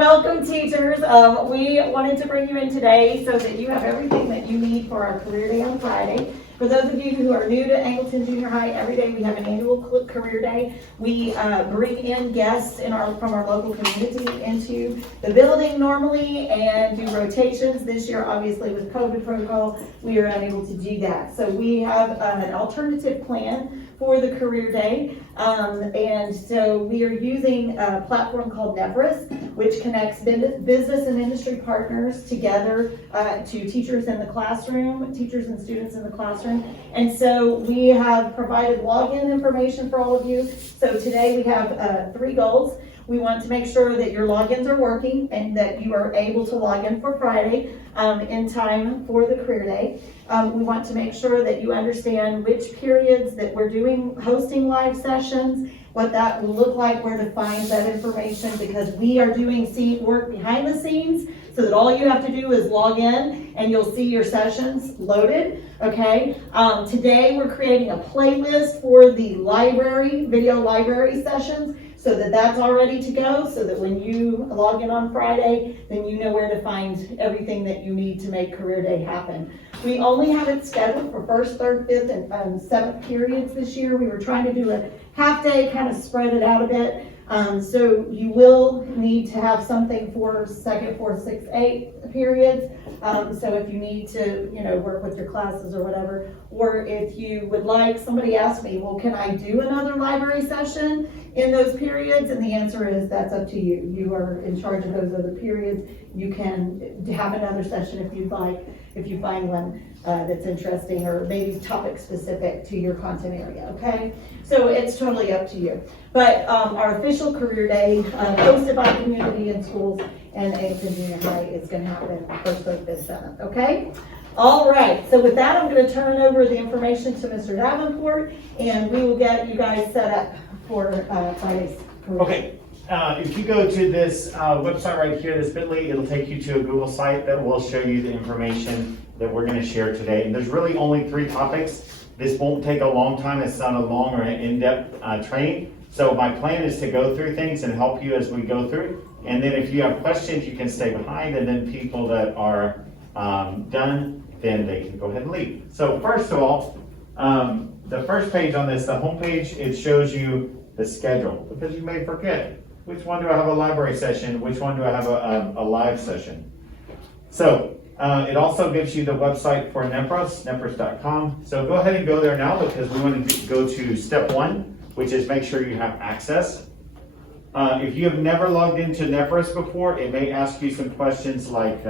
welcome teachers. We wanted to bring you in today so that you have everything that you need for our career day on Friday. For those of you who are new to Angleton Junior High, every day we have an annual career day. We bring in guests from our local community into the building normally and do rotations. This year, obviously with COVID protocol, we are unable to do that. So we have an alternative plan for the career day. And so we are using a platform called Nepris, which connects business and industry partners together to teachers in the classroom, teachers and students in the classroom. And so we have provided login information for all of you. So today we have 3 goals. We want to make sure that your logins are working and that you are able to log in for Friday in time for the career day. We want to make sure that you understand which periods that we're hosting live sessions, what that will look like, where to find that information, because we are doing work behind the scenes so that all you have to do is log in and you'll see your sessions loaded, okay? Today we're creating a playlist for the video library sessions, so that that's all ready to go, so that when you log in on Friday, then you know where to find everything that you need to make career day happen. We only have it scheduled for 1st, 3rd, 5th, and 7th periods this year. We were trying to do a half day, kind of spread it out a bit. So you will need to have something for 2nd, 4th, 6th, 8th periods. So if you need to, work with your classes or whatever, or if you would like, somebody asked me, well, can I do another library session in those periods? And the answer is that's up to you. You are in charge of those other periods. You can have another session if you'd like, if you find one that's interesting or maybe topic specific to your content area, okay? So it's totally up to you. But our official career day, hosted by community and schools and Angleton Junior High, is going to happen 1st, 3rd, 5th, 7th, okay? All right, so with that, I'm going to turn over the information to Mr. Davenport, and we will get you guys set up for Friday's career. Okay. If you go to this website right here, this bit.ly, it'll take you to a Google site that will show you the information that we're going to share today. And there's really only 3 topics. This won't take a long time. It's not a long or an in-depth training. So my plan is to go through things and help you as we go through. And then if you have questions, you can stay behind. And then people that are done, then they can go ahead and leave. So first of all, the first page on this, the home page, it shows you the schedule, because you may forget. Which one do I have a library session? Which one do I have a live session? So it also gives you the website for Nepris, nepris.com. So go ahead and go there now, because we want to go to step 1, which is make sure you have access. If you have never logged into Nepris before, it may ask you some questions like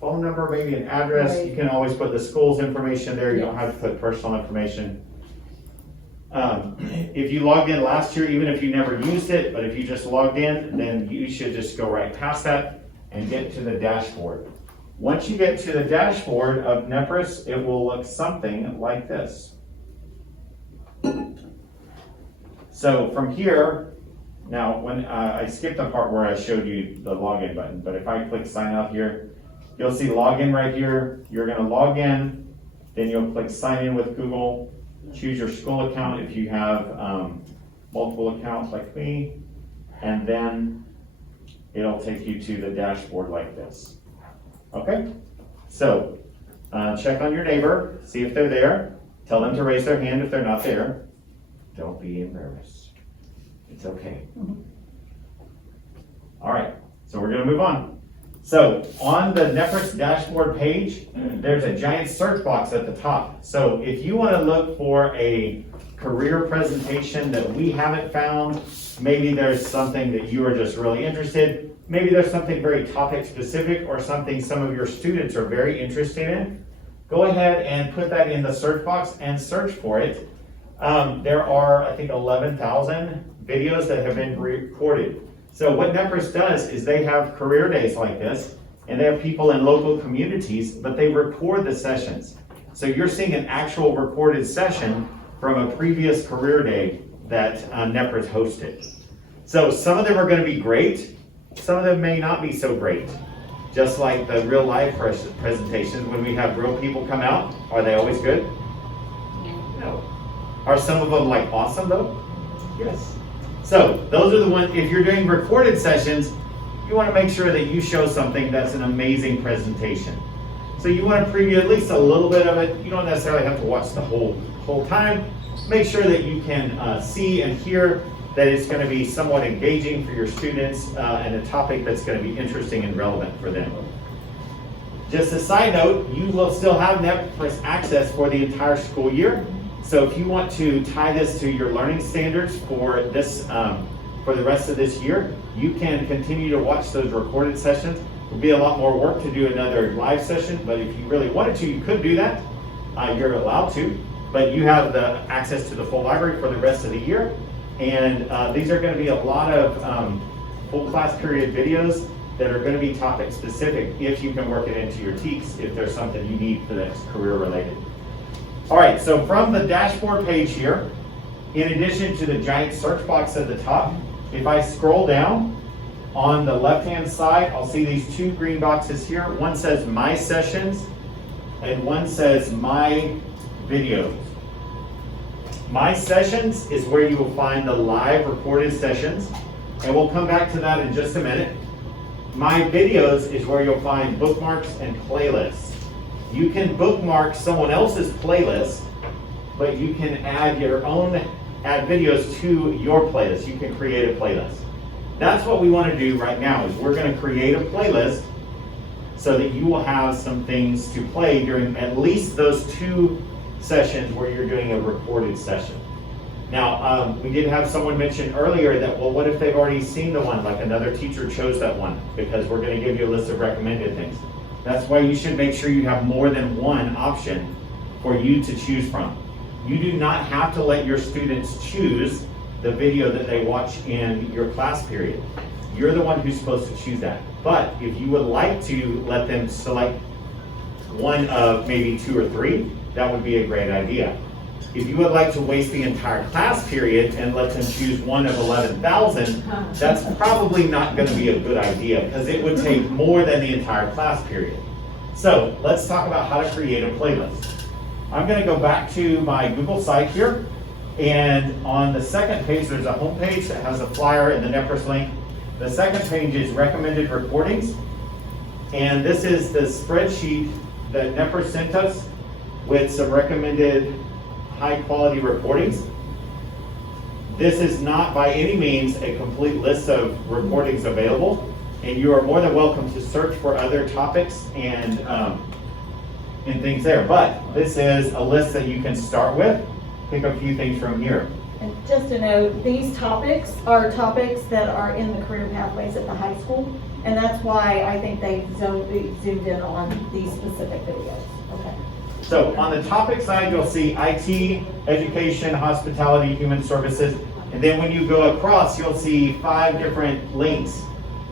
phone number, maybe an address. Right. You can always put the school's information there. You don't have to put personal information. If you logged in last year, even if you never used it, but if you just logged in, then you should just go right past that and get to the dashboard. Once you get to the dashboard of Nepris, it will look something like this. So from here, now when I skipped the part where I showed you the login button, but if I click sign out here, you'll see login right here. You're going to log in, then you'll click sign in with Google. Choose your school account if you have multiple accounts like me, and then it'll take you to the dashboard like this. Okay, so check on your neighbor, see if they're there. Tell them to raise their hand if they're not there. Don't be embarrassed. It's okay. All right, so we're going to move on. So on the Nepris dashboard page, there's a giant search box at the top. So if you want to look for a career presentation that we haven't found, maybe there's something that you are just really interested, maybe there's something very topic specific or something some of your students are very interested in, go ahead and put that in the search box and search for it. There are, I think, 11,000 videos that have been recorded. So what Nepris does is they have career days like this, and they have people in local communities, but they record the sessions. So you're seeing an actual recorded session from a previous career day that Nepris hosted. So some of them are going to be great, some of them may not be so great. Just like the real life presentations, when we have real people come out, are they always good? No. Are some of them like awesome though? Yes. So those are the ones, if you're doing recorded sessions, you want to make sure that you show something that's an amazing presentation. So you want to preview at least a little bit of it. You don't necessarily have to watch the whole time. Make sure that you can see and hear that it's going to be somewhat engaging for your students and a topic that's going to be interesting and relevant for them. Just a side note, you will still have NEPRS access for the entire school year. So if you want to tie this to your learning standards for this, for the rest of this year, you can continue to watch those recorded sessions. It will be a lot more work to do another live session, but if you really wanted to, you could do that. You're allowed to, but you have the access to the full library for the rest of the year. And these are going to be a lot of full class period videos that are going to be topic specific if you can work it into your TEKS, if there's something you need for that's career related. All right, so from the dashboard page here, in addition to the giant search box at the top, if I scroll down on the left-hand side, I'll see these two green boxes here. One says My Sessions and one says My Videos. My Sessions is where you will find the live recorded sessions, and we'll come back to that in just a minute. My Videos is where you'll find bookmarks and playlists. You can bookmark someone else's playlist, but you can add videos to your playlist. You can create a playlist. That's what we want to do right now, is we're going to create a playlist so that you will have some things to play during at least those two sessions where you're doing a recorded session. Now, we did have someone mention earlier that, well, what if they've already seen the one, like another teacher chose that one, because we're going to give you a list of recommended things. That's why you should make sure you have more than one option for you to choose from. You do not have to let your students choose the video that they watch in your class period. You're the one who's supposed to choose that. But if you would like to let them select one of maybe 2 or 3, that would be a great idea. If you would like to waste the entire class period and let them choose one of 11,000, that's probably not going to be a good idea, because it would take more than the entire class period. So let's talk about how to create a playlist. I'm going to go back to my Google site here, and on the second page there's a home page that has a flyer and the NEPRS link. The second page is recommended recordings, and this is the spreadsheet that NEPRS sent us with some recommended high quality recordings. This is not by any means a complete list of recordings available, and you are more than welcome to search for other topics and things there. But this is a list that you can start with. Pick a few things from here. And just to note, these topics are topics that are in the career pathways at the high school, and that's why I think they zoomed in on these specific videos. Okay. So on the topic side, you'll see IT, education, hospitality, human services, and then when you go across, you'll see 5 different links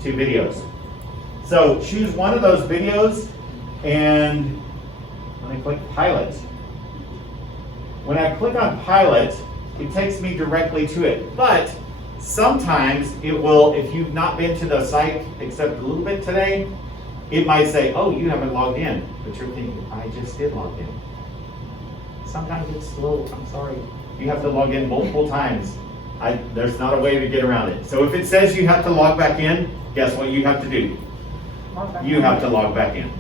to videos. So choose one of those videos, and let me click Pilot. When I click on Pilot, it takes me directly to it, but sometimes it will, if you've not been to the site except a little bit today, it might say, oh, you haven't logged in, but you're thinking, I just did log in. Sometimes it's slow, I'm sorry. You have to log in multiple times. There's not a way to get around it. So if it says you have to log back in, guess what you have to do? You have to log back in.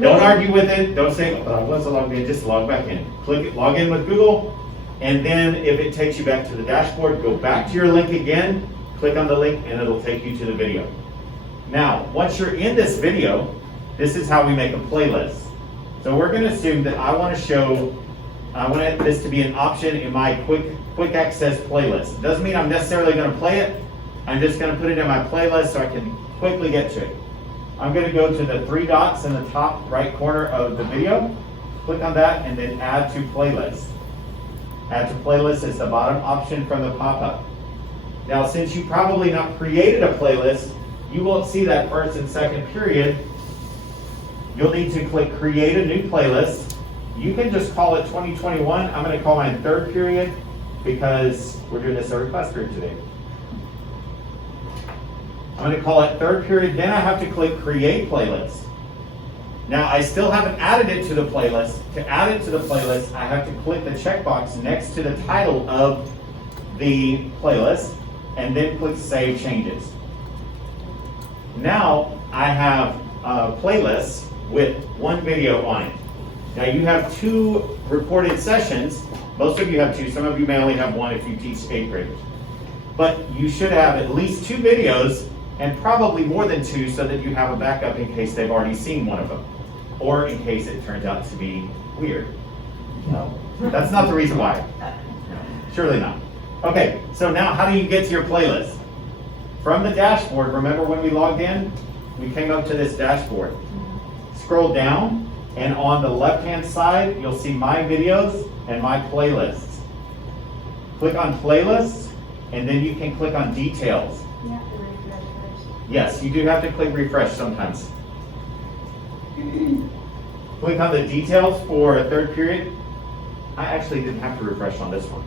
Don't argue with it, don't say, oh, I wasn't logged in, just log back in. Click it, log in with Google, and then if it takes you back to the dashboard, go back to your link again, click on the link, and it'll take you to the video. Now, once you're in this video, this is how we make a playlist. So we're going to assume that I want this to be an option in my quick access playlist. It doesn't mean I'm necessarily going to play it. I'm just going to put it in my playlist so I can quickly get to it. I'm going to go to the 3 dots in the top right corner of the video, click on that, and then add to playlist. Add to playlist is the bottom option from the pop-up. Now, since you probably not created a playlist, you won't see that first and second period. You'll need to click create a new playlist. You can just call it 2021. I'm going to call mine third period because we're doing this every class period today. I'm going to call it third period. Then I have to click create playlist. Now I still haven't added it to the playlist. To add it to the playlist, I have to click the checkbox next to the title of the playlist and then click save changes. now I have playlists with one video on it. Now you have 2 recorded sessions. Most of you have 2, some of you may only have 1 if you teach 8th graders. But you should have at least 2 videos and probably more than 2 so that you have a backup in case they've already seen one of them. Or in case it turns out to be weird. No, that's not the reason why. Surely not. Okay, so now how do you get to your playlist? From the dashboard, remember when we logged in? We came up to this dashboard. Scroll down, and on the left-hand side, you'll see my videos and my playlists. Click on playlists, and then you can click on details. You have to refresh first. Yes, you do have to click refresh sometimes. Click on the details for a 3rd period. I actually didn't have to refresh on this one.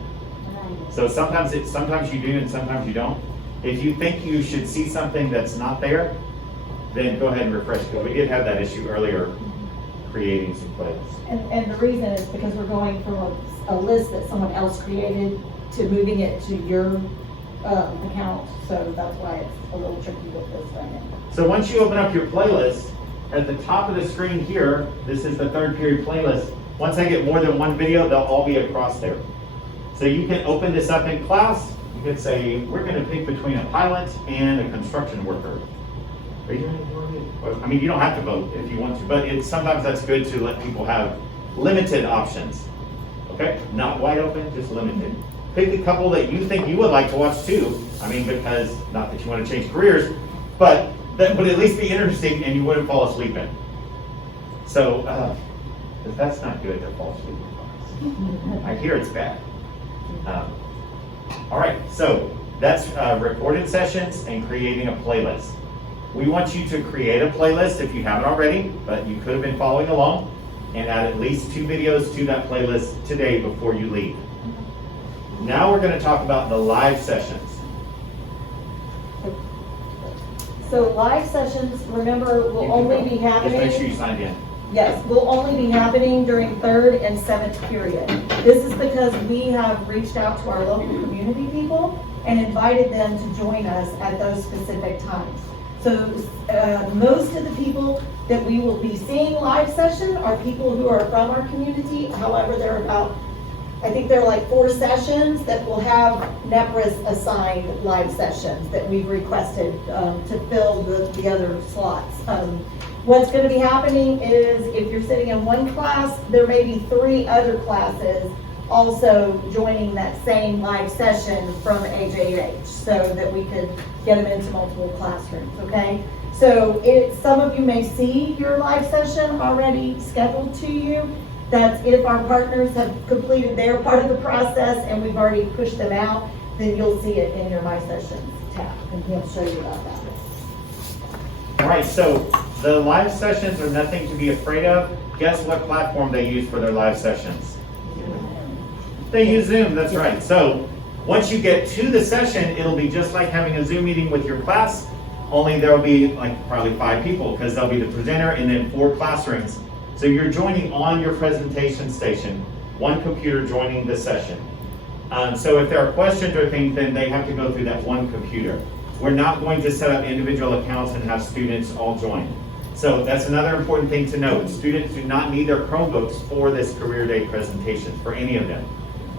So sometimes you do and sometimes you don't. If you think you should see something that's not there, then go ahead and refresh, because we did have that issue earlier creating some playlists. And the reason is because we're going from a list that someone else created to moving it to your account, so that's why it's a little tricky with this right now. So once you open up your playlist, at the top of the screen here, this is the 3rd period playlist. Once I get more than 1 video, they'll all be across there. So you can open this up in class. You could say, we're going to pick between a pilot and a construction worker. Are you going to vote? I mean, you don't have to vote if you want to, but sometimes that's good to let people have limited options. Okay? Not wide open, just limited. Pick a couple that you think you would like to watch too. I mean, because, not that you want to change careers, but that would at least be interesting and you wouldn't fall asleep in. So, if that's not good to fall asleep in class. I hear it's bad. All right, so that's recorded sessions and creating a playlist. We want you to create a playlist if you haven't already, but you could have been following along, and add at least 2 videos to that playlist today before you leave. Now we're going to talk about the live sessions. So live sessions, remember, will only be happening. Just make sure you signed in. Yes, will only be happening during 3rd and 7th period. This is because we have reached out to our local community people and invited them to join us at those specific times. So most of the people that we will be seeing live session are people who are from our community. However, there are about, I think there are like 4 sessions that will have NEPRIS assigned live sessions that we've requested to fill the other slots. What's going to be happening is if you're sitting in one class, there may be 3 other classes also joining that same live session from AJH so that we could get them into multiple classrooms, okay? So some of you may see your live session already scheduled to you. That's if our partners have completed their part of the process and we've already pushed them out, then you'll see it in your My Sessions tab, and he'll show you about that. All right, so the live sessions are nothing to be afraid of. Guess what platform they use for their live sessions? They use Zoom, that's right. So once you get to the session, it'll be just like having a Zoom meeting with your class, only there'll be like probably 5 people because there'll be the presenter and then 4 classrooms. So you're joining on your presentation station, 1 computer joining the session. So if there are questions or things, then they have to go through that 1 computer. We're not going to set up individual accounts and have students all join. So that's another important thing to note. Students do not need their Chromebooks for this Career Day presentation, for any of them.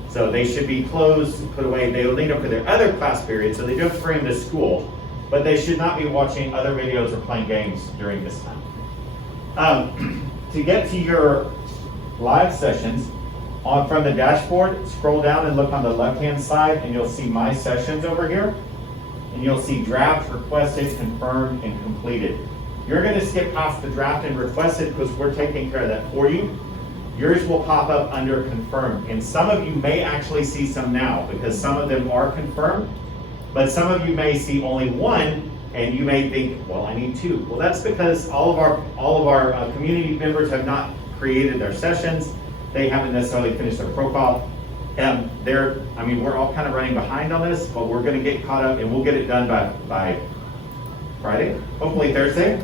So they should be closed, put away. They'll need them for their other class periods, so they do have to bring them to school. But they should not be watching other videos or playing games during this time. To get to your live sessions, from the dashboard, scroll down and look on the left-hand side, and you'll see My Sessions over here. And you'll see draft, requested, confirmed, and completed. You're going to skip past the draft and requested because we're taking care of that for you. Yours will pop up under confirmed. And some of you may actually see some now because some of them are confirmed, but some of you may see only 1 and you may think, well, I need 2. Well, that's because all of our community members have not created their sessions. They haven't necessarily finished their profile. We're all kind of running behind on this, but we're going to get caught up and we'll get it done by Friday, hopefully Thursday.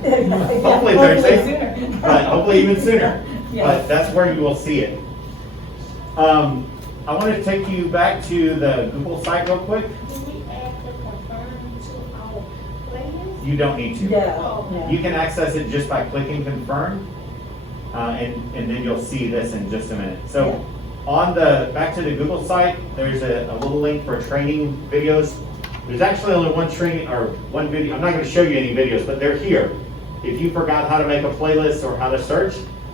Hopefully Thursday, sooner. but hopefully even sooner. Yes. But that's where you will see it. I want to take you back to the Google site real quick. Do we add the confirm to our playlist? You don't need to. No, You can access it just by clicking confirm, and then you'll see this in just a minute. So back to the Google site, there's a little link for training videos. There's actually only one video. I'm not going to show you any videos, but they're here. If you forgot how to make a playlist or how to search,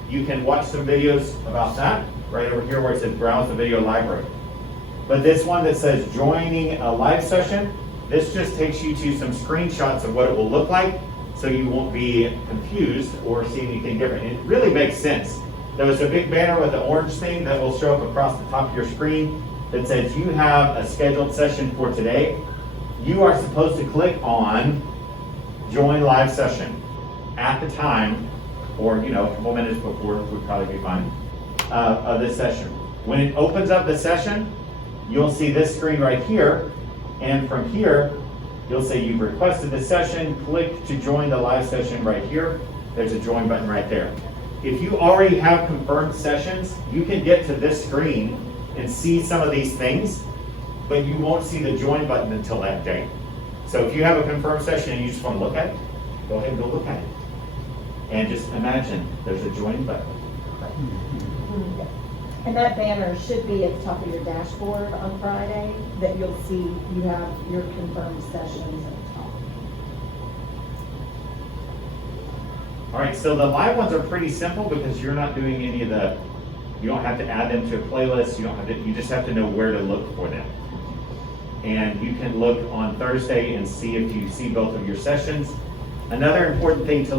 you can watch some videos about that right over here where it says browse the video library. But this one that says joining a live session, this just takes you to some screenshots of what it will look like, so you won't be confused or see anything different. It really makes sense. There's a big banner with the orange thing that will show up across the top of your screen that says you have a scheduled session for today. You are supposed to click on join live session at the time, or a couple minutes before would probably be fine, of this session. When it opens up the session, you'll see this screen right here, and from here, you'll say you've requested the session, click to join the live session right here. There's a join button right there. If you already have confirmed sessions, you can get to this screen and see some of these things, but you won't see the join button until that day. So if you have a confirmed session and you just want to look at it, go ahead and go look at it. And just imagine there's a join button. and that banner should be at the top of your dashboard on Friday, that you'll see you have your confirmed sessions at the top. All right, so the live ones are pretty simple because you're not doing any of you don't have to add them to a playlist. You just have to know where to look for them. And you can look on Thursday and see if you see both of your sessions. Another important thing to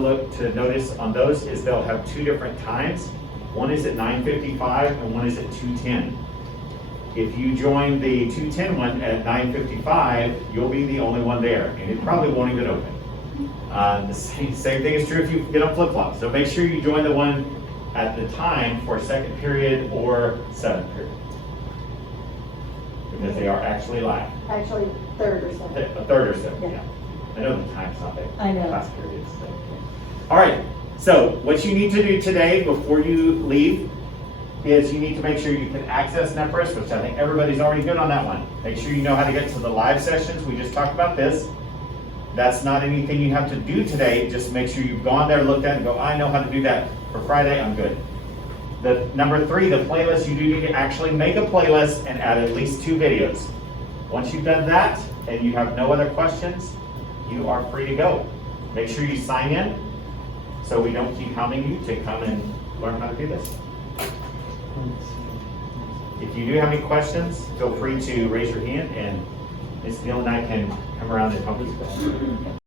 notice on those is they'll have two different times. One is at 9:55 and one is at 2:10. If you join the 2:10 one at 9:55, you'll be the only one there, and it probably won't even open. The same thing is true if you get on flip-flops. So make sure you join the one at the time for second period or seventh period, because they are actually live. Actually, third or something. A third or seventh, Yeah. yeah. I know the time's not there. I know. Class periods. So. All right, so what you need to do today before you leave is you need to make sure you can access Nepris, which I think everybody's already good on that one. Make sure you know how to get to the live sessions. We just talked about this. That's not anything you have to do today. Just make sure you've gone there, looked at it, and go, I know how to do that. For Friday, I'm good. The number 3, the playlist, you do need to actually make a playlist and add at least 2 videos. Once you've done that and you have no other questions, you are free to go. Make sure you sign in so we don't keep hounding you to come and learn how to do this. If you do have any questions, feel free to raise your hand and Ms. Neal and I can come around and help you.